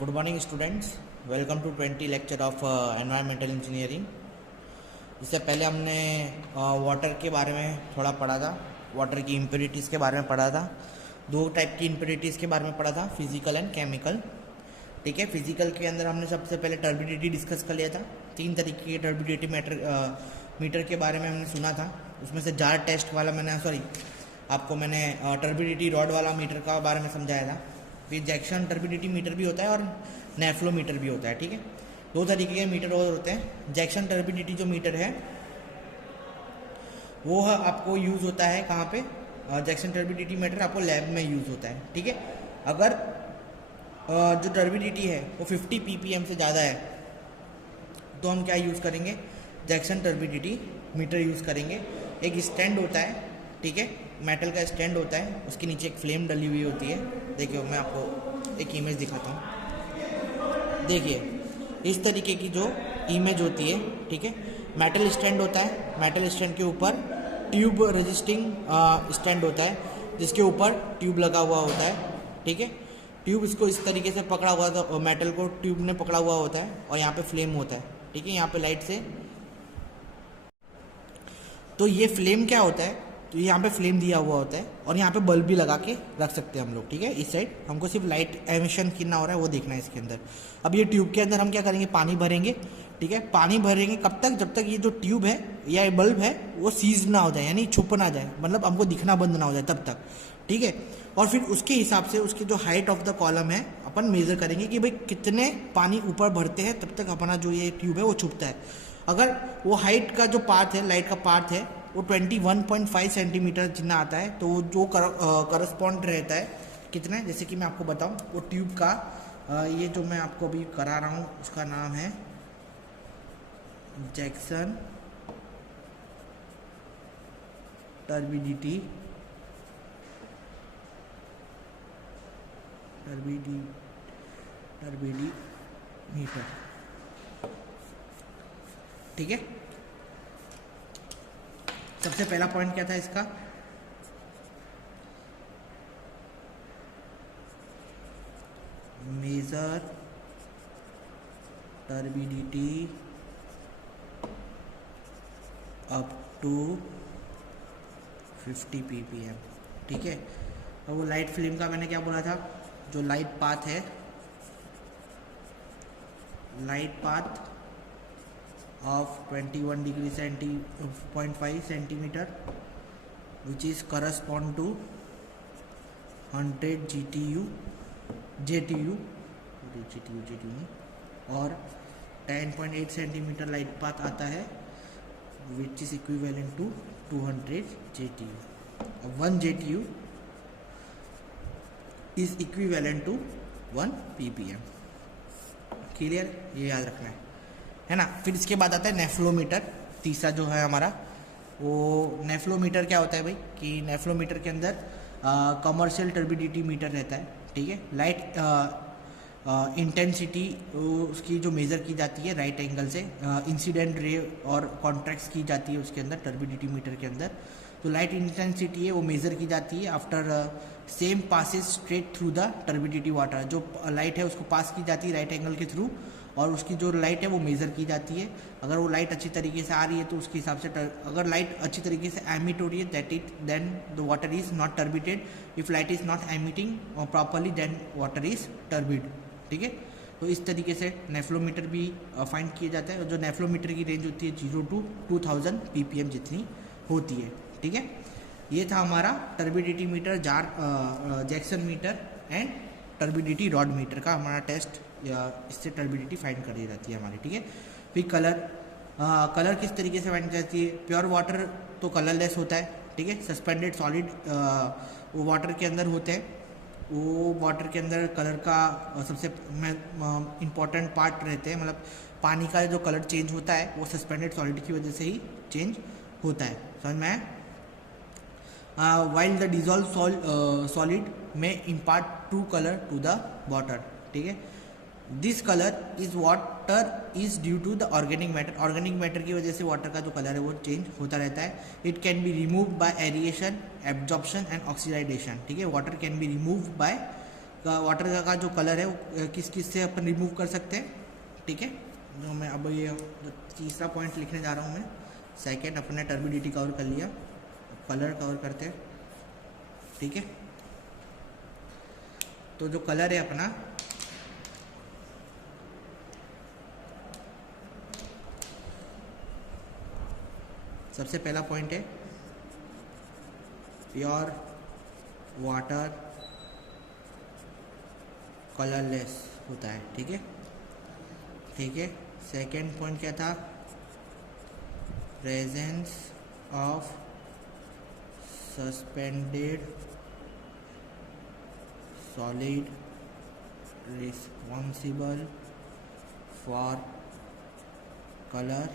Good morning students, welcome to 20 lecture of environmental engineering. इससे पहले हमने वाटर के बारे में थोड़ा पढ़ा था, वाटर की इम्प्योरिटीज़ के बारे में पढ़ा था। दो टाइप की इम्प्योरिटीज़ के बारे में पढ़ा था, फिजिकल एंड केमिकल। ठीक है, फिजिकल के अंदर हमने सबसे पहले टर्बिडिटी डिस्कस कर लिया था। 3 तरीके के टर्बिडिटी मीटर के बारे में हमने सुना था। उसमें से जार टेस्ट वाला मैंने टर्बिडिटी रॉड वाला मीटर का बारे में समझाया था। फिर जैक्सन टर्बिडिटी मीटर भी होता है और नेफ्लो मीटर भी होता है। ठीक है, 2 तरीके के मीटर और होते हैं। जैक्सन टर्बिडिटी जो मीटर है वो आपको यूज़ होता है कहाँ पे? जैक्सन टर्बिडिटी मीटर आपको लैब में यूज़ होता है। ठीक है, अगर जो टर्बिडिटी है वो 50 ppm से ज़्यादा है तो हम क्या यूज़ करेंगे? जैक्सन टर्बिडिटी मीटर यूज़ करेंगे। एक स्टैंड होता है, ठीक है, मेटल का स्टैंड होता है, उसके नीचे एक फ्लेम डली हुई होती है। देखिए, मैं आपको एक इमेज दिखाता हूँ। देखिए, इस तरीके की जो इमेज होती है, ठीक है, मेटल स्टैंड होता है। मेटल स्टैंड के ऊपर ट्यूब रेजिस्टिंग स्टैंड होता है, जिसके ऊपर ट्यूब लगा हुआ होता है। ठीक है, ट्यूब इसको इस तरीके से पकड़ा हुआ था, मेटल को ट्यूब ने पकड़ा हुआ होता है और यहाँ पे फ्लेम होता है। ठीक है, यहाँ पे लाइट से, तो ये फ्लेम क्या होता है? तो यहाँ पे फ्लेम दिया हुआ होता है और यहाँ पे बल्ब भी लगा के रख सकते हैं हम लोग। ठीक है, इस साइड हमको सिर्फ लाइट एमिशन कितना हो रहा है वो देखना है इसके अंदर। अब ये ट्यूब के अंदर हम क्या करेंगे? पानी भरेंगे। ठीक है, पानी भरेंगे कब तक? जब तक ये जो ट्यूब है या ये बल्ब है वो सीज ना हो जाए, यानी छुप ना जाए, मतलब हमको दिखना बंद ना हो जाए तब तक। ठीक है, और फिर उसके हिसाब से उसकी जो हाइट ऑफ द कॉलम है अपन मेजर करेंगे कि भाई कितने पानी ऊपर भरते हैं तब तक अपना जो ये ट्यूब है वो छुपता है। अगर वो हाइट का जो पार्ट है, लाइट का पार्ट है, वो 21.5 सेंटीमीटर जितना आता है, तो जो करस्पॉन्ड रहता है कितना है, जैसे कि मैं आपको बताऊं, वो ट्यूब का ये जो मैं आपको अभी करा रहा हूँ उसका नाम है जैक्सन टर्बिडिटी मीटर। ठीक है, सबसे पहला पॉइंट क्या था इसका? Major turbidity up to 50 ppm। ठीक है, और वो लाइट फिल्म का मैंने क्या बोला था? जो लाइट पाथ है, light path of 21 degree 0.5 centimeter, which is correspond to 100 GTU और 10.8 सेंटीमीटर लाइट पाथ आता है, which is equivalent to 200 JTU। 1 JTU is equivalent to 1 ppm। Clear, ये याद रखना है ना। फिर इसके बाद आता है नेफ्लोमीटर। तीसरा जो है हमारा, वो नेफ्लोमीटर क्या होता है भाई? कि नेफ्लोमीटर के अंदर कमर्शियल टर्बिडिटी मीटर रहता है। ठीक है, लाइट इंटेंसिटी उसकी जो मेज़र की जाती है राइट एंगल से, इंसिडेंट रे और कॉन्ट्रैक्ट्स की जाती है उसके अंदर, टर्बिडिटी मीटर के अंदर। तो लाइट इंटेंसिटी है वो मेज़र की जाती है after same passes straight through the turbidity water. जो लाइट है उसको पास की जाती है राइट एंगल के थ्रू, और उसकी जो लाइट है वो मेज़र की जाती है। अगर वो लाइट अच्छी तरीके से आ रही है तो उसके हिसाब से, अगर लाइट अच्छी तरीके से एमिट हो रही है then the water is not turbided. If light is not emitting properly then water is turbid. ठीक है, तो इस तरीके से नेफ्लोमीटर भी फाइंड किया जाता है। और जो नेफ्लोमीटर की रेंज होती है 0 to 2000 ppm जितनी होती है। ठीक है, ये था हमारा turbidity meter, Jackson meter and turbidity rod meter का हमारा टेस्ट, या इससे टर्बिडिटी फाइंड करी जाती है हमारी। ठीक है, फिर कलर किस तरीके से फाइंड जाती है? प्योर वाटर तो कलरलेस होता है। ठीक है, सस्पेंडेड सॉलिड वो वाटर के अंदर होते हैं। वो वाटर के अंदर कलर का सबसे इम्पॉर्टेंट पार्ट रहते हैं, मतलब पानी का जो कलर चेंज होता है वो सस्पेंडेड सॉलिड की वजह से ही चेंज होता है। समझ में आया? while the dissolved solid may impart true color to the water। ठीक है, this colour is water is due to the organic matter. Organic matter की वजह से वाटर का जो कलर है वो चेंज होता रहता है। It can be remove by aeration, absorption and oxidisation. ठीक है, water can be remove by water का जो कलर है वो किस किस से अपन रिमूव कर सकते हैं, ठीक है। जो मैं अब ये जो तीसरा पॉइंट लिखने जा रहा हूँ मैं, सेकेंड अपने टर्बिडिटी कवर कर लिया, कलर कवर करते हैं, ठीक है। तो जो कलर है अपना, सबसे पहला पॉइंट है प्योर वाटर कलरलेस होता है, ठीक है, ठीक है। सेकेंड पॉइंट क्या था, presence of suspended solid responsible for colour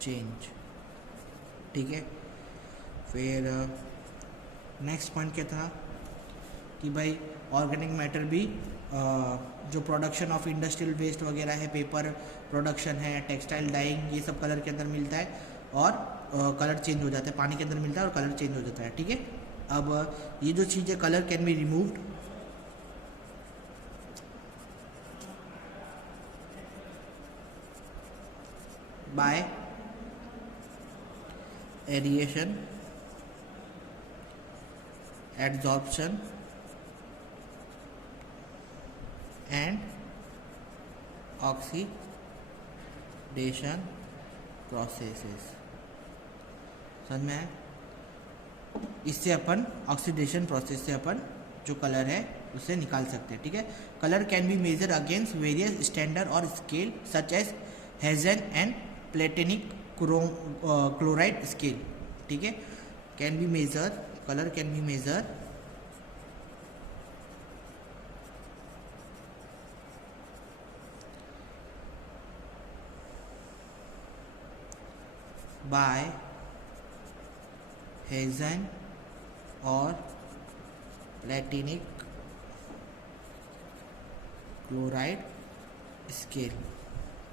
change, ठीक है। फिर नेक्स्ट पॉइंट क्या था कि भाई ऑर्गेनिक मैटर भी जो प्रोडक्शन ऑफ इंडस्ट्रियल वेस्ट वगैरह है, पेपर प्रोडक्शन है, टेक्सटाइल डाइंग, ये सब कलर के अंदर मिलता है और कलर चेंज हो जाता है, पानी के अंदर मिलता है और कलर चेंज हो जाता है, ठीक है। अब ये जो चीज़ है colour can be removed bye aeration, adsorption and oxidation processes. समझ में आया? इससे अपन ऑक्सीडेशन प्रोसेस से अपन जो कलर है उसे निकाल सकते हैं, ठीक है। Colour can be measure against various standard और scale such as Hazen and platinic chloride scale, ठीक है। Can be measure, colour can be measure by Hazen और प्लेटिनिक क्लोराइड स्केल,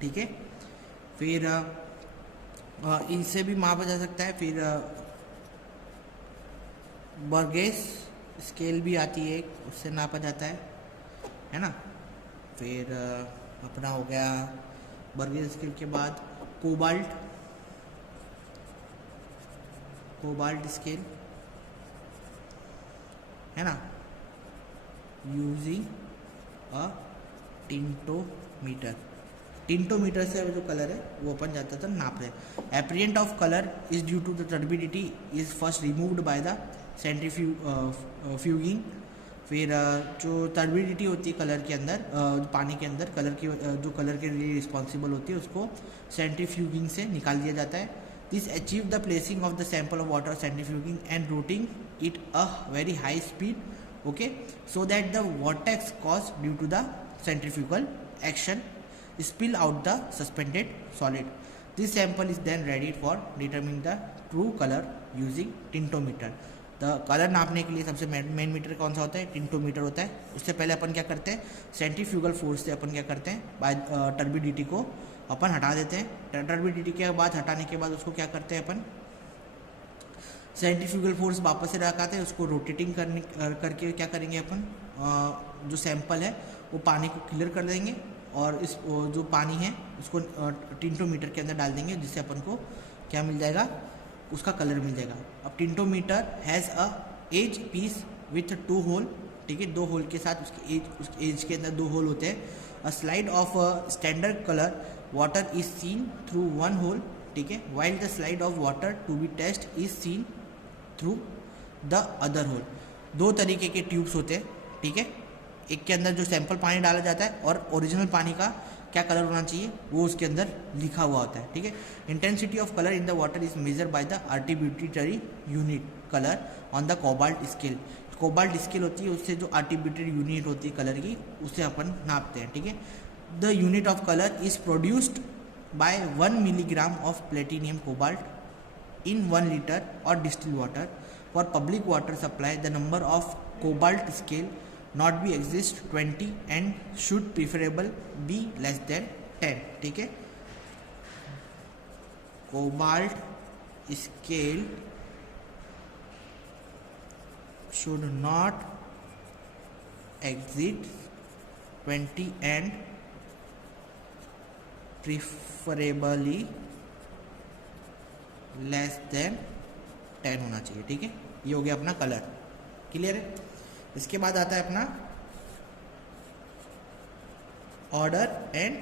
ठीक है। फिर इनसे भी मापा जा सकता है। फिर बर्गेस स्केल भी आती है, उससे नापा जाता है ना। फिर अपना हो गया बर्गेस स्केल के बाद कोबाल्ट स्केल है ना, यूजिंग अ टिंटोमीटर से जो कलर है वो अपन ज़्यादातर नाप रहे हैं। Apparent of colour is due to the turbidity is first removed by the centrifuging. फिर जो टर्बिडिटी होती है कलर के अंदर, पानी के अंदर कलर की जो कलर के लिए रिस्पॉन्सिबल होती है उसको सेंट्रीफ्यूगिंग से निकाल दिया जाता है। This achieve the placing of the sample of water centrifuging and routing it a very high speed, okay, so that the vortex caused due to the centrifugal action spill out the suspended solid. This sample is then ready for determining the true color using tintometer. तो colour नापने के लिए सबसे main metre कौन सा होता है, टिंटोमीटर होता है। उससे पहले अपन क्या करते हैं, सेंट्रीफ्यूगल फोर्स से अपन क्या करते हैं, बाय टर्बिडिटी को अपन हटा देते हैं। टर्बिडिटी के बाद हटाने के बाद उसको क्या करते हैं अपन, सेंट्रीफ्यूगल फोर्स वापस से लगाते हैं, उसको रोटेटिंग करके क्या करेंगे अपन, जो सैंपल है वो पानी को क्लियर कर देंगे और इस जो पानी है उसको टिंटोमीटर के अंदर डाल देंगे, जिससे अपन को क्या मिल जाएगा, उसका कलर मिल जाएगा। अब tintometer has a eye piece with 2 hole, ठीक है, 2 होल के साथ उसके एज के अंदर 2 होल होते हैं। A slide of standard colour water is seen through 1 hole, ठीक है, while the slide of water to be test is seen through the other hole. 2 तरीके के ट्यूब्स होते हैं, ठीक है। एक के अंदर जो सैंपल पानी डाला जाता है और ओरिजिनल पानी का क्या कलर होना चाहिए वो उसके अंदर लिखा हुआ होता है, ठीक है। Intensity of colour in the water is measure by the arbitrary unit colour on the cobalt scale. Cobalt scale होती है, उससे जो आर्बिट्रेरी यूनिट होती है कलर की, उससे अपन नापते हैं, ठीक है। The unit of colour is produced by 1 milligram of platinum cobalt in 1 litre और distil water. For public water supply the number of cobalt scale not be exist 20 and should preferable be less than 10, ठीक है। Cobalt scale should not exceeds 20 and preferably less than 10 होना चाहिए। ठीक है, ये हो गया अपना कलर। क्लियर है। इसके बाद आता है अपना ऑर्डर एंड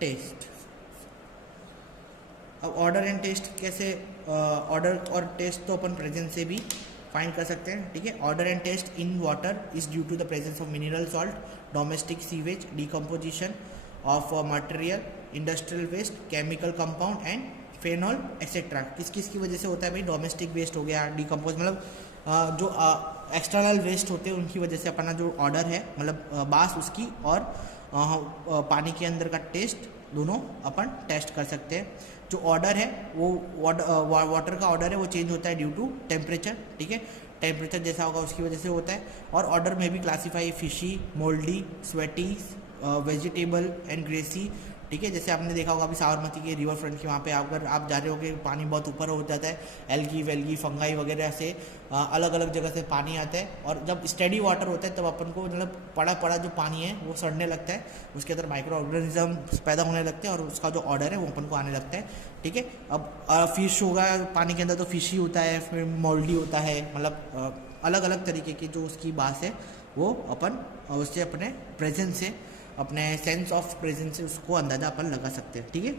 टेस्ट। अब ऑर्डर एंड टेस्ट कैसे, ऑर्डर और टेस्ट तो अपन प्रेजेंस से भी फाइंड कर सकते हैं। ठीक है, odour and taste in water is due to the presence of mineral salt, domestic sewage, decomposition of material, industrial waste, chemical compound and phenol etcetera. किस किस की वजह से होता है भाई? डोमेस्टिक वेस्ट हो गया, डिकम्पोज मतलब जो एक्सटर्नल वेस्ट होते हैं उनकी वजह से अपना जो ऑर्डर है मतलब बास उसकी और पानी के अंदर का टेस्ट दोनों अपन टेस्ट कर सकते हैं। जो ऑर्डर है वो वाटर का ऑर्डर है वो चेंज होता है ड्यू टू टेम्परेचर। ठीक है, टेम्परेचर जैसा होगा उसकी वजह से होता है। और ऑर्डर में भी classify fishy, mouldy, sweaty, vegetable and greasy. ठीक है, जैसे आपने देखा होगा अभी साबरमती के रिवर फ्रंट के वहाँ पे अगर आप जा रहे हो कि पानी बहुत ऊपर हो जाता है, एल्गी वेल्गी फंगाई वगैरह से अलग अलग जगह से पानी आता है। और जब स्टेडी वाटर होता है तब अपन को मतलब पड़ा जो पानी है वो सड़ने लगता है, उसके अंदर माइक्रो ऑर्गेनिज्म पैदा होने लगते हैं और उसका जो ऑर्डर है वो अपन को आने लगता है। ठीक है, अब फिश होगा पानी के अंदर तो फिश ही होता है, फिर मोल्डी होता है, मतलब अलग अलग तरीके की जो उसकी बात है वो अपन उससे अपने प्रेजेंस से, अपने सेंस ऑफ प्रेजेंस से उसको अंदाजा अपन लगा सकते हैं। ठीक है,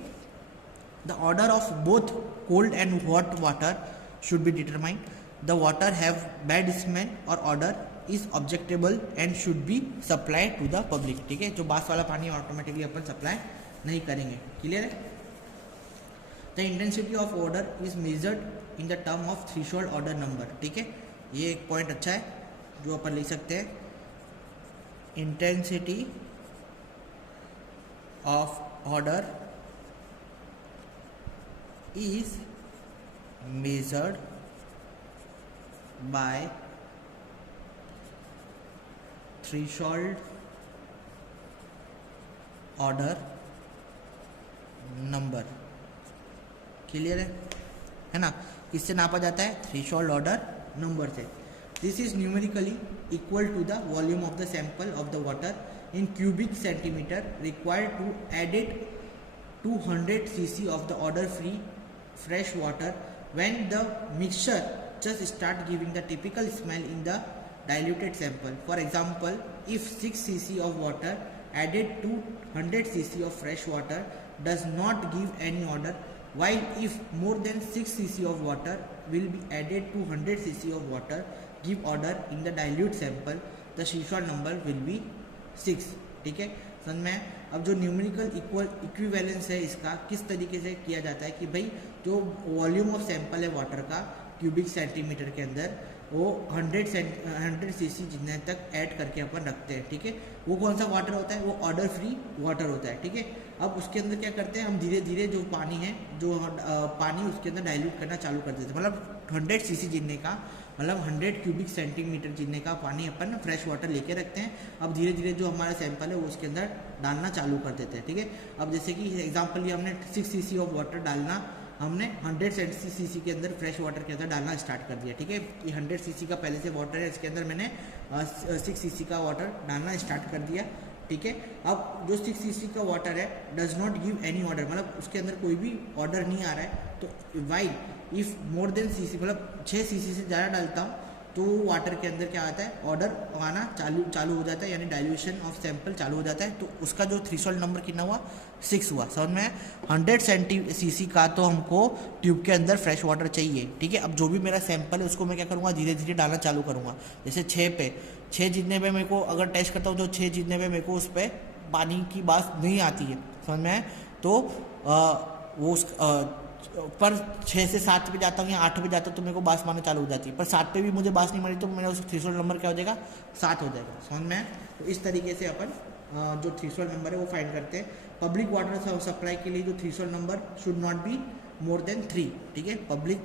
the odour of both cold and hot water should be determined. The water have bad smell और odour is objectable and should be supply to the public. ठीक है, जो बास वाला पानी ऑटोमेटिकली अपन सप्लाई नहीं करेंगे। क्लियर है। The intensity of order is measured in the term of threshold odour number. ठीक है, ये एक पॉइंट अच्छा है जो अपन लिख सकते हैं। Intensity of order is measured by threshold order number। Clear है ना? किससे नापा जाता है? थ्रेशोल्ड ऑर्डर नंबर से। This is numerically equal to the volume of the sample of the water in cubic centimeter required to add it 200 cc of the order free fresh water when the mixture just start giving the typical smell in the diluted sample. For example, if 6 cc of water added to 100 cc of fresh water does not give any odor, while if more than 6 cc of water will be added to 100 cc of water give odor in the dilute sample, the threshold number will be 6। ठीक है, समझ में? अब जो numerical equivalence है इसका किस तरीके से किया जाता है कि भाई जो वॉल्यूम ऑफ सैंपल है वाटर का क्यूबिक सेंटीमीटर के अंदर वो 100 सीसी जितने तक ऐड करके अपन रखते हैं। ठीक है, वो कौन सा वाटर होता है? वो ऑर्डर फ्री वाटर होता है। ठीक है, अब उसके अंदर क्या करते हैं हम, धीरे धीरे जो पानी है जो पानी उसके अंदर डाइल्यूट करना चालू कर देते हैं। मतलब 100 सीसी जितने का मतलब 100 क्यूबिक सेंटीमीटर जितने का पानी अपन फ्रेश वाटर लेके रखते हैं। अब धीरे धीरे जो हमारा सैंपल है वो उसके अंदर डालना चालू कर देते हैं। ठीक है, अब जैसे कि एग्जांपल ये हमने 6 सीसी ऑफ वाटर डालना, हमने 100 सीसी के अंदर फ्रेश वाटर के अंदर डालना स्टार्ट कर दिया। ठीक है, ये 100 सीसी का पहले से वाटर है, इसके अंदर मैंने 6 सीसी का वाटर डालना स्टार्ट कर दिया। ठीक है, अब जो 6 सीसी का वाटर है does not give any order, मतलब उसके अंदर कोई भी ऑर्डर नहीं आ रहा है। तो while if more than CC, मतलब 6 सीसी से ज़्यादा डालता हूँ तो वाटर के अंदर क्या आता है? ऑर्डर आना चालू हो जाता है, यानी डाइल्यूशन ऑफ सैंपल चालू हो जाता है। तो उसका जो थ्रेशोल्ड नंबर कितना हुआ? 6 हुआ। समझ में? 100 सीसी का तो हमको ट्यूब के अंदर फ्रेश वाटर चाहिए। ठीक है, अब जो भी मेरा सैंपल है उसको मैं क्या करूँगा? धीरे धीरे डालना चालू करूँगा। जैसे 6 जितने पे मेरे को अगर टेस्ट करता हूँ तो 6 जितने पे मेरे को उस पर पानी की बात नहीं आती है, समझ में? तो वो पर 6 से 7 पे जाता हूँ या 8 पे जाता हूँ तो मेरे को बास मारना चालू हो जाती है। पर 7 पे भी मुझे बास नहीं मारी तो मेरा उस थ्रेशोल्ड नंबर क्या हो जाएगा? 7 हो जाएगा। समझ में? तो इस तरीके से अपन जो थ्रेशोल्ड नंबर है वो फाइंड करते हैं। पब्लिक वाटर सप्लाई के लिए जो threshold number should not be more than 3। ठीक है, public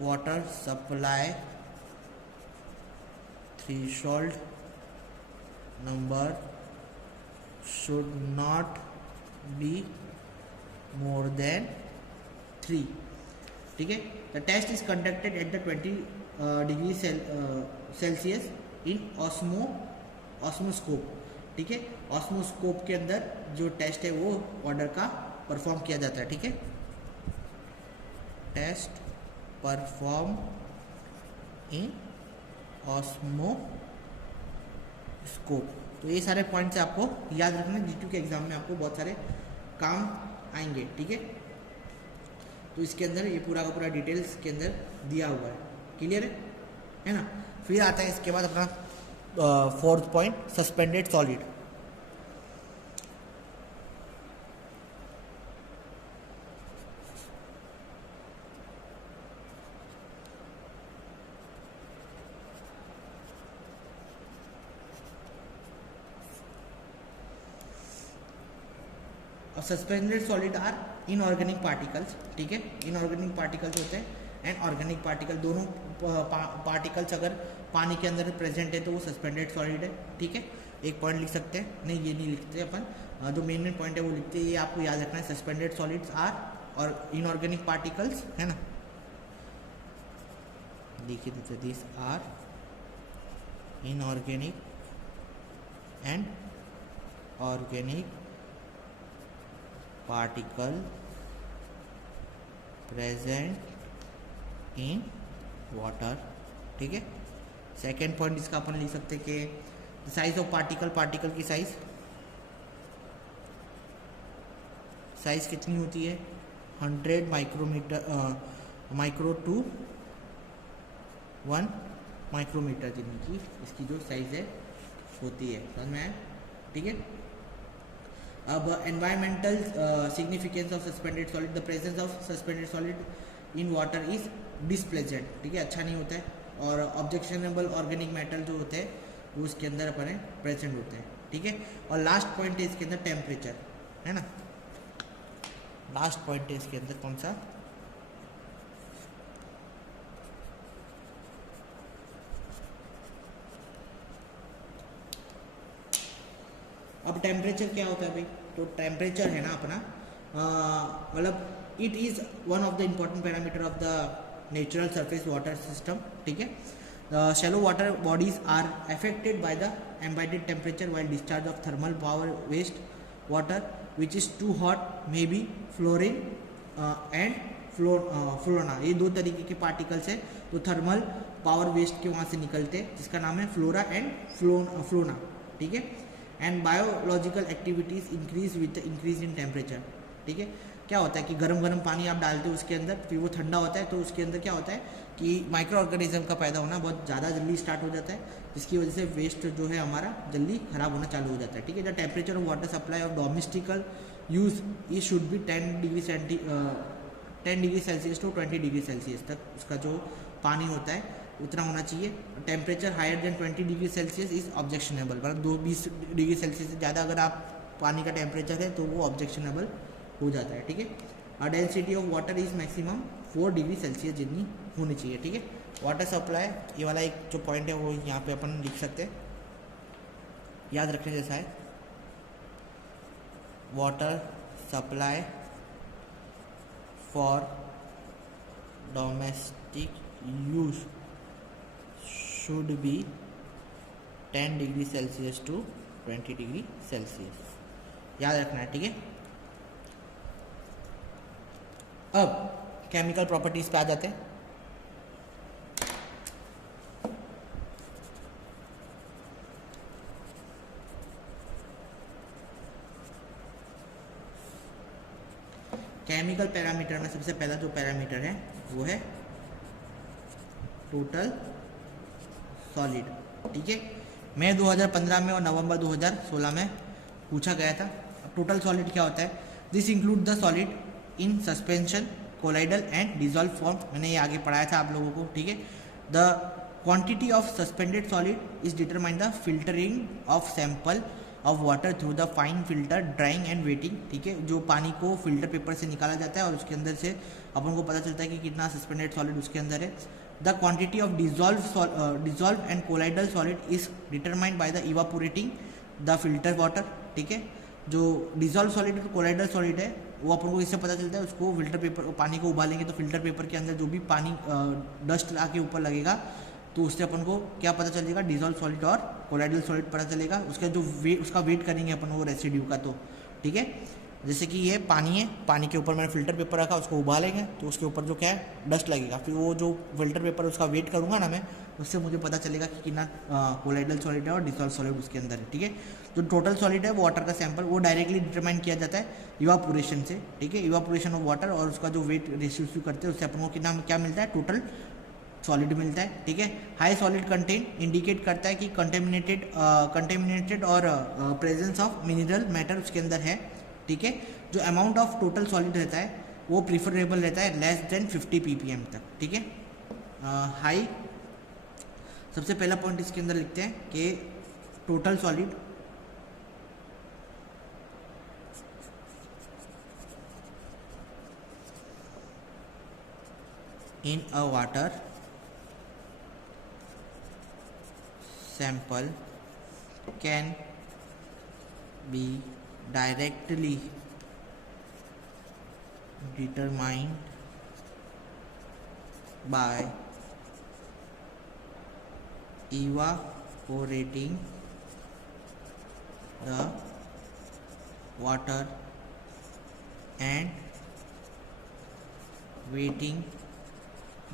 water supply threshold number should not be more than 3। ठीक है, the test is conducted at the degree Celsius in osmoscope, ठीक है। ऑस्मोस्कोप के अंदर जो टेस्ट है वो वाटर का परफॉर्म किया जाता है, ठीक है। Test perform in osmoscope. तो ये सारे पॉइंट्स आपको याद रखना, G2 के एग्जाम में आपको बहुत सारे काम आएंगे, ठीक है। तो इसके अंदर ये पूरा का पूरा डिटेल्स के अंदर दिया हुआ है, क्लियर है ना। फिर आता है इसके बाद अपना फोर्थ पॉइंट, सस्पेंडेड सॉलिड। और suspended solid are inorganic particles, ठीक है। इनऑर्गेनिक पार्टिकल्स होते हैं एंड ऑर्गेनिक पार्टिकल, दोनों पार्टिकल्स अगर पानी के अंदर प्रेजेंट है तो वो सस्पेंडेड सॉलिड है, ठीक है। एक पॉइंट लिख सकते हैं, नहीं ये नहीं लिखते अपन, जो मेन पॉइंट है वो लिखते हैं, ये आपको याद रखना है। सस्पेंडेड सॉलिड्स आर और इनऑर्गेनिक पार्टिकल्स, है ना, लिखिए देते, this are inorganic and organic particle present in water, ठीक है। सेकेंड पॉइंट इसका अपन लिख सकते हैं कि साइज ऑफ पार्टिकल, पार्टिकल की साइज कितनी होती है, 100 माइक्रो टू 1 माइक्रोमीटर जितनी की इसकी जो साइज है होती है, समझ में आया, ठीक है। अब environmental significance of suspended solid, the presence of suspended solid in water is displeasant, ठीक है, अच्छा नहीं होता है। और ऑब्जेक्शनेबल ऑर्गेनिक मेटल जो होते हैं वो उसके अंदर अपने प्रेजेंट होते हैं, ठीक है। और लास्ट पॉइंट है इसके अंदर टेम्परेचर, है ना, लास्ट पॉइंट है इसके अंदर कौन सा, अब टेम्परेचर क्या होता है भाई, तो टेम्परेचर है ना अपना, मतलब it is one of the important parameter of the natural surface water system, ठीक है। Shallow water bodies are affected by the ambient temperature while discharge of thermal power waste water which is too hot may be flora and fauna, ये दो तरीके के particles है तो thermal power waste के वहाँ से निकलते हैं, जिसका नाम है फ्लोरा एंड फ्लोना, ठीक है। And biological activities increase with increase in temperature, ठीक है। क्या होता है कि गरम गरम पानी आप डालते हो उसके अंदर, फिर वो ठंडा होता है तो उसके अंदर क्या होता है कि माइक्रो ऑर्गेनिज्म का पैदा होना बहुत ज़्यादा जल्दी स्टार्ट हो जाता है, जिसकी वजह से वेस्ट जो है हमारा जल्दी खराब होना चालू हो जाता है, ठीक है। The temperature of water supply of domestical use ये should be 10 degree Celsius to 20 degree Celsius तक उसका जो पानी होता है उतना होना चाहिए। Temperature higher than 20 degree Celsius is objectionable, मतलब 20 डिग्री सेल्सियस से ज़्यादा अगर आप पानी का टेम्परेचर है तो वो ऑब्जेक्शनेबल हो जाता है, ठीक है। Density of water is maximum 4 degree Celsius जितनी होनी चाहिए, ठीक है। वाटर सप्लाई ये वाला एक जो पॉइंट है वो यहाँ पे अपन लिख सकते हैं, याद रखने जैसा है। Water supply for domestic use should be 10 degree Celsius to 20 degree Celsius, याद रखना है, ठीक है। अब केमिकल प्रॉपर्टीज पे आ जाते हैं। केमिकल पैरामीटर में सबसे पहला जो पैरामीटर है वो है टोटल सॉलिड, ठीक है। मई 2015 में और नवंबर 2016 में पूछा गया था। अब टोटल सॉलिड क्या होता है, this include the solid in suspension, colloidal and dissolve form, मैंने ये आगे पढ़ाया था आप लोगों को, ठीक है। The quantity of suspended solid is determine the filtering of sample of water through the fine filter, drawing and waiting, ठीक है। जो पानी को फिल्टर पेपर से निकाला जाता है और उसके अंदर से अपन को पता चलता है कि कितना सस्पेंडेड सॉलिड उसके अंदर है। The quantity of dissolve and colloidal solid is determined by the evaporating the filter water, ठीक है। जो डिजॉल्व सॉलिड कोलाइडल सॉलिड है वो अपन को इससे पता चलता है। उसको फिल्टर पेपर, पानी को उबालेंगे तो फिल्टर पेपर के अंदर जो भी पानी डस्ट आके ऊपर लगेगा तो उससे अपन को क्या पता चलेगा, डिजॉल्व सॉलिड और कोलाइडल सॉलिड पता चलेगा। उसका जो वेट, उसका वेट करेंगे अपन वो रेसिड्यू का। तो ठीक है, जैसे कि ये पानी है, पानी के ऊपर मैंने फिल्टर पेपर रखा, उसको उबालेंगे तो उसके ऊपर जो क्या है डस्ट लगेगा। फिर वो जो फिल्टर पेपर उसका वेट करूँगा ना मैं, उससे मुझे पता चलेगा कि कितना कोलाइडल सॉलिड है और डिसॉल्व सॉलिड उसके अंदर है। ठीक है, जो टोटल सॉलिड है वाटर का सैंपल, वो डायरेक्टली डिटरमाइन किया जाता है इवापोरेशन से। ठीक है, इवापोरेशन ऑफ वाटर, और उसका जो वेट रेशियो करते हैं उससे अपन को कितना क्या मिलता है, टोटल सॉलिड मिलता है। ठीक है, हाई सॉलिड कंटेंट इंडिकेट करता है कि कंटेमिनेटेड और प्रेजेंस ऑफ मिनरल मैटर उसके अंदर है। ठीक है, जो अमाउंट ऑफ टोटल सॉलिड रहता है वो प्रीफरेबल रहता है लेस देन 50 ppm तक। ठीक है, हाई, सबसे पहला पॉइंट इसके अंदर लिखते हैं कि total solid in a water sample can be directly determined by evaporating the water and weighting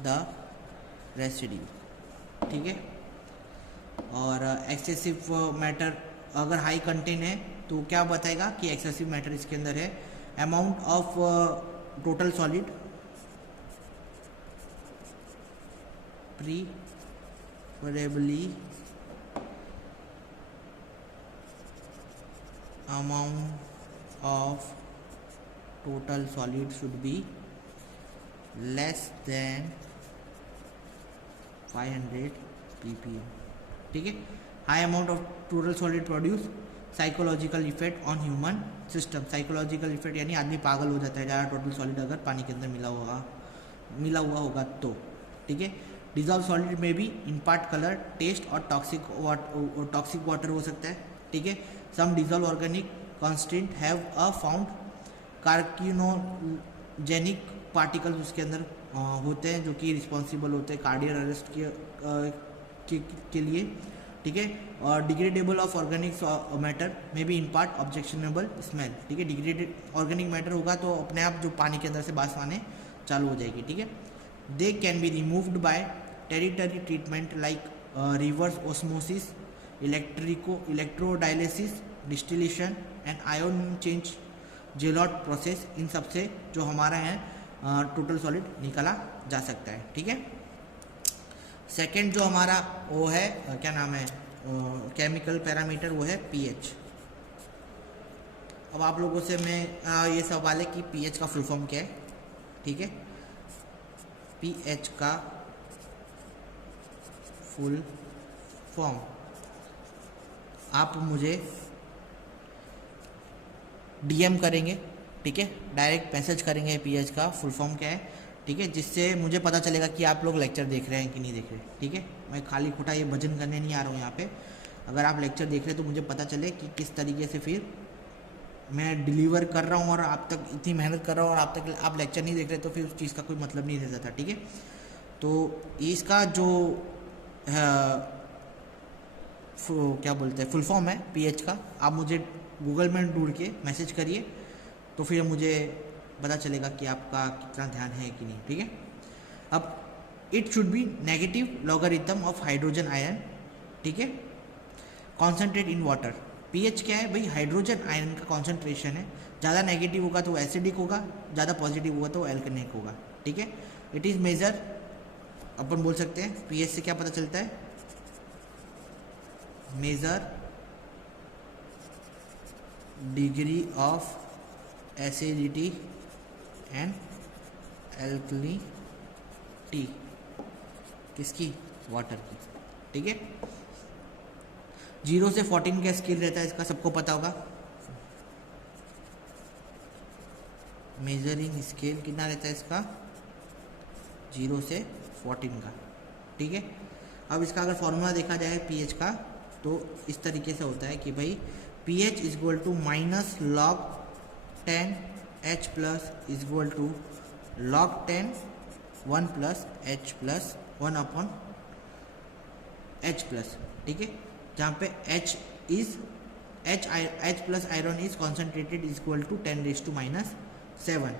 the residue। ठीक है, और एक्सेसिव मैटर अगर हाई कंटेन है तो क्या बताएगा कि एक्सेसिव मैटर इसके अंदर है। Amount of total solid preferably amount of total solid should be less than 500 ppm। ठीक है, high amount of total solid produce psychological effect on human system. Psychological effect यानी आदमी पागल हो जाता है ज़्यादा टोटल सॉलिड अगर पानी के अंदर मिला हुआ होगा तो। ठीक है, डिजॉल्व सॉलिड में भी इम्पार्ट कलर, टेस्ट और टॉक्सिक वाटर हो सकता है। ठीक है, some dissolve organic constant have a found carcinogenic particles उसके अंदर होते हैं जो कि रिस्पॉन्सिबल होते हैं कार्डियक अरेस्ट के लिए। ठीक है, और डिग्रेडेबल ऑफ ऑर्गेनिक मैटर में भी इन पार्ट ऑब्जेक्शनेबल स्मेल। ठीक है, डिग्रेडेड ऑर्गेनिक मैटर होगा तो अपने आप जो पानी के अंदर से बास आने चालू हो जाएगी। ठीक है, they can be removed by tertiary treatment like reverse osmosis, electrodialysis, distillation and ion change zeolite process. इन सबसे जो हमारा है टोटल सॉलिड निकाला जा सकता है। ठीक है, सेकेंड जो हमारा वो है क्या नाम है केमिकल पैरामीटर, वो है पीएच। अब आप लोगों से मैं ये सवाल है कि पीएच का फुल फॉर्म क्या है। ठीक है, पीएच का फुल फॉर्म आप मुझे डीएम करेंगे। ठीक है, डायरेक्ट मैसेज करेंगे पीएच का फुल फॉर्म क्या है। ठीक है, जिससे मुझे पता चलेगा कि आप लोग लेक्चर देख रहे हैं कि नहीं देख रहे। ठीक है, मैं खाली खोटा ये भजन करने नहीं आ रहा हूँ यहाँ पे। अगर आप लेक्चर देख रहे हैं तो मुझे पता चले कि किस तरीके से फिर मैं डिलीवर कर रहा हूँ और आप तक इतनी मेहनत कर रहा हूँ और आप लेक्चर नहीं देख रहे तो फिर उस चीज़ का कोई मतलब नहीं रहता था। ठीक है, तो इसका जो क्या बोलते हैं फुल फॉर्म है पीएच का, आप मुझे गूगल में ढूंढ के मैसेज करिए तो फिर मुझे पता चलेगा कि आपका कितना ध्यान है कि नहीं। ठीक है, अब it should be negative logarithm of hydrogen ion. ठीक है, कॉन्सेंट्रेट इन वाटर। पीएच क्या है भाई, हाइड्रोजन आयन का कॉन्सेंट्रेशन है। ज़्यादा नेगेटिव होगा तो वो एसिडिक होगा, ज़्यादा पॉजिटिव होगा तो वो एल्केनिक होगा। ठीक है, इट इज़ मेजर, अपन बोल सकते हैं पीएच से क्या पता चलता है, major degree of acidity and alkalinity किसकी, वाटर की। ठीक है, 0 से 14 का स्केल रहता है इसका, सबको पता होगा। मेजरिंग स्केल कितना रहता है इसका, 0 से 14 का। ठीक है, अब इसका अगर फॉर्मूला देखा जाए पीएच का तो इस तरीके से होता है कि भाई pH is equal to -log 10 H plus is equal to log 10 1 plus H plus 1 upon H plus, ठीक है, जहाँ पे H plus iron is concentrated is equal to 10⁻⁻7,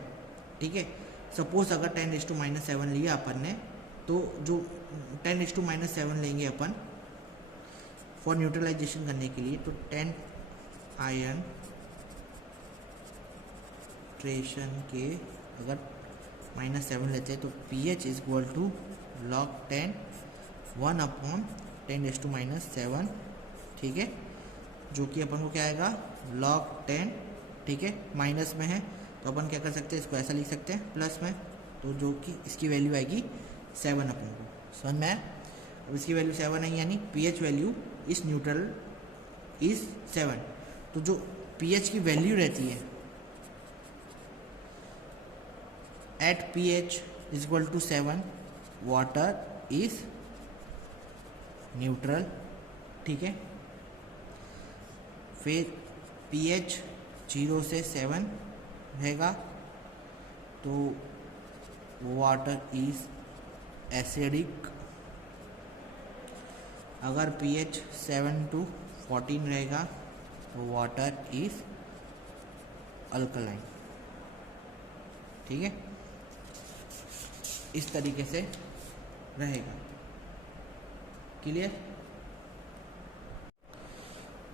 ठीक है। सपोज अगर 10⁻⁻7 लिया अपन ने, तो जो 10⁻⁻7 लेंगे अपन फॉर न्यूट्रलाइजेशन करने के लिए, तो 10 आयन ट्रेशन के अगर -7 लेते हैं तो pH is equal to log 10 1 upon 10⁻⁻7, ठीक है, जो कि अपन को क्या आएगा log 10, ठीक है, माइनस में है तो अपन क्या कर सकते हैं, इसको ऐसा लिख सकते हैं प्लस में, तो जो कि इसकी वैल्यू आएगी 7 अपन को, समझ में आया। अब इसकी वैल्यू 7 है, यानी pH वैल्यू इस न्यूट्रल इज 7, तो जो pH की वैल्यू रहती है at pH is equal to 7 water is neutral, ठीक है। फिर pH 0 से 7 रहेगा तो वाटर इज एसिडिक। अगर pH 7 to 14 रहेगा तो वाटर इज अल्कलाइन, ठीक है, इस तरीके से रहेगा। क्लियर?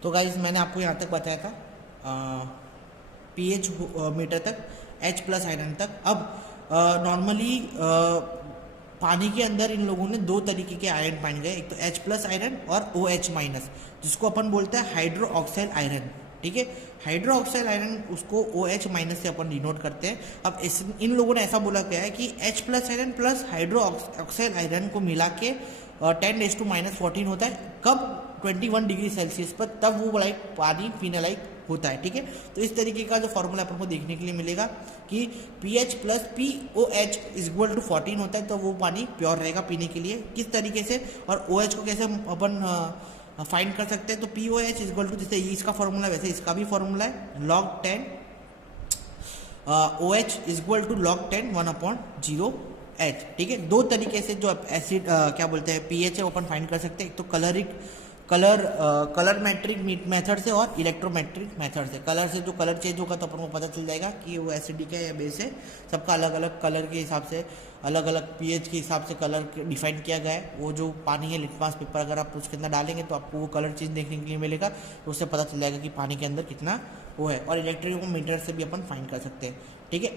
तो गाइज मैंने आपको यहाँ तक बताया था pH मीटर तक, H प्लस आयरन तक। अब नॉर्मली पानी के अंदर इन लोगों ने दो तरीके के आयरन पाए गए, एक तो H प्लस आयरन और OH माइनस, जिसको अपन बोलते हैं हाइड्रो ऑक्साइड आयरन, ठीक है। हाइड्रो ऑक्साइड आयरन उसको OH माइनस से अपन डिनोट करते हैं। अब इन लोगों ने ऐसा बोला गया है कि H plus iron plus hydro oxide iron को मिला के 10⁻⁻14 होता है, कब 21 डिग्री सेल्सियस पर, तब वो लाइक पानी पीने लायक होता है, ठीक है। तो इस तरीके का जो फॉर्मूला अपन को देखने के लिए मिलेगा कि pH plus POH is equal to 14 होता है, तो वो पानी प्योर रहेगा पीने के लिए। किस तरीके से और OH को कैसे अपन फाइंड कर सकते हैं, तो POH इज इक्वल टू, जैसे इसका फॉर्मूला वैसे इसका भी फॉर्मूला है, log 10 OH is equal to log 10 1/0H, ठीक है। दो तरीके से जो एसिड क्या बोलते हैं pH है वो अपन फाइंड कर सकते हैं, एक तो कलर मैट्रिक मेथड से और इलेक्ट्रोमेट्रिक मेथड से। कलर से जो कलर चेंज होगा तो अपन को पता चल जाएगा कि वो एसिडिक है या बेस है। सबका अलग अलग कलर के हिसाब से, अलग अलग pH के हिसाब से कलर डिफाइन किया गया है। वो जो पानी है लिटमस पेपर अगर आप उसके अंदर डालेंगे तो आपको वो कलर चेंज देखने के लिए मिलेगा, तो उससे पता चल जाएगा कि पानी के अंदर कितना वो है। और इलेक्ट्रोमीटर से भी अपन फाइंड कर सकते हैं, ठीक है।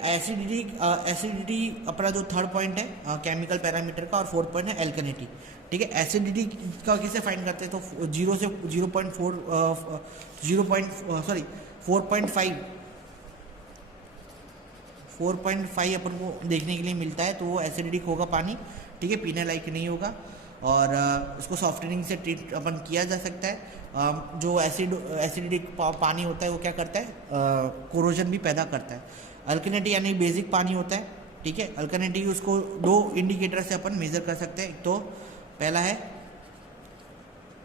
एसिडिटी अपना जो थर्ड पॉइंट है केमिकल पैरामीटर का, और फोर्थ पॉइंट है एल्कनिटी, ठीक है। एसिडिटी का कैसे फाइंड करते हैं, तो 0 से 4.5 अपन को देखने के लिए मिलता है, तो वो एसिडिक होगा पानी, ठीक है, पीने लायक नहीं होगा। और उसको सॉफ्टनिंग से ट्रीट अपन किया जा सकता है। जो एसिडिक पानी होता है वो क्या करता है, कोरोजन भी पैदा करता है। अल्कनिटी यानी बेसिक पानी होता है, ठीक है। अल्कनिटी उसको दो इंडिकेटर से अपन मेजर कर सकते हैं। एक तो पहला है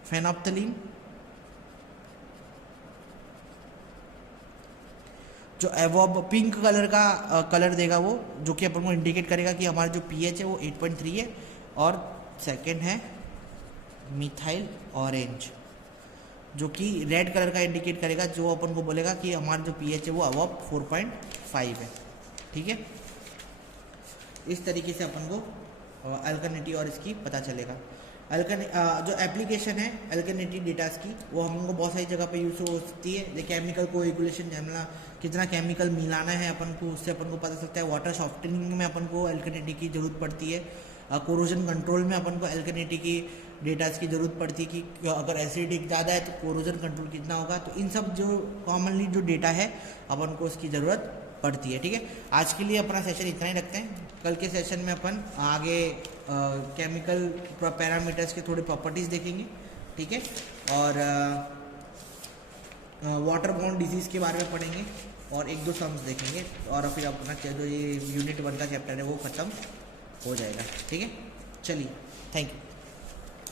फेनोप्थलीन, जो एवॉब पिंक कलर का कलर देगा वो, जो कि अपन को इंडिकेट करेगा कि हमारा जो pH है वो 8.3 है। और सेकंड है मिथाइल ऑरेंज, जो कि रेड कलर का इंडिकेट करेगा, जो अपन को बोलेगा कि हमारा जो pH है वो अबव 4.5 है, ठीक है। इस तरीके से अपन को अल्कनिटी और इसकी पता चलेगा। जो एप्लीकेशन है अल्कनिटी डेटास की, वो हमको बहुत सारी जगह पे यूज हो सकती है। केमिकल को रेगुलेशन जानना, कितना केमिकल मिलाना है अपन को, उससे अपन को पता चलता है। वाटर सॉफ्टनिंग में अपन को अल्कनिटी की जरूरत पड़ती है। कोरोजन कंट्रोल में अपन को अल्कनिटी की डेटास की जरूरत पड़ती है कि अगर एसिडिक ज़्यादा है तो कोरोजन कंट्रोल कितना होगा। तो इन सब जो कॉमनली जो डेटा है अपन को उसकी ज़रूरत पड़ती है, ठीक है। आज के लिए अपना सेशन इतना ही रखते हैं। कल के सेशन में अपन आगे केमिकल पैरामीटर्स के थोड़े प्रॉपर्टीज़ देखेंगे, ठीक है। और वाटर बॉर्न डिजीज़ के बारे में पढ़ेंगे और एक दो सम्स देखेंगे, और फिर अपना जो ये यूनिट 1 का चैप्टर है वो ख़त्म हो जाएगा, ठीक है। चलिए, थैंक यू।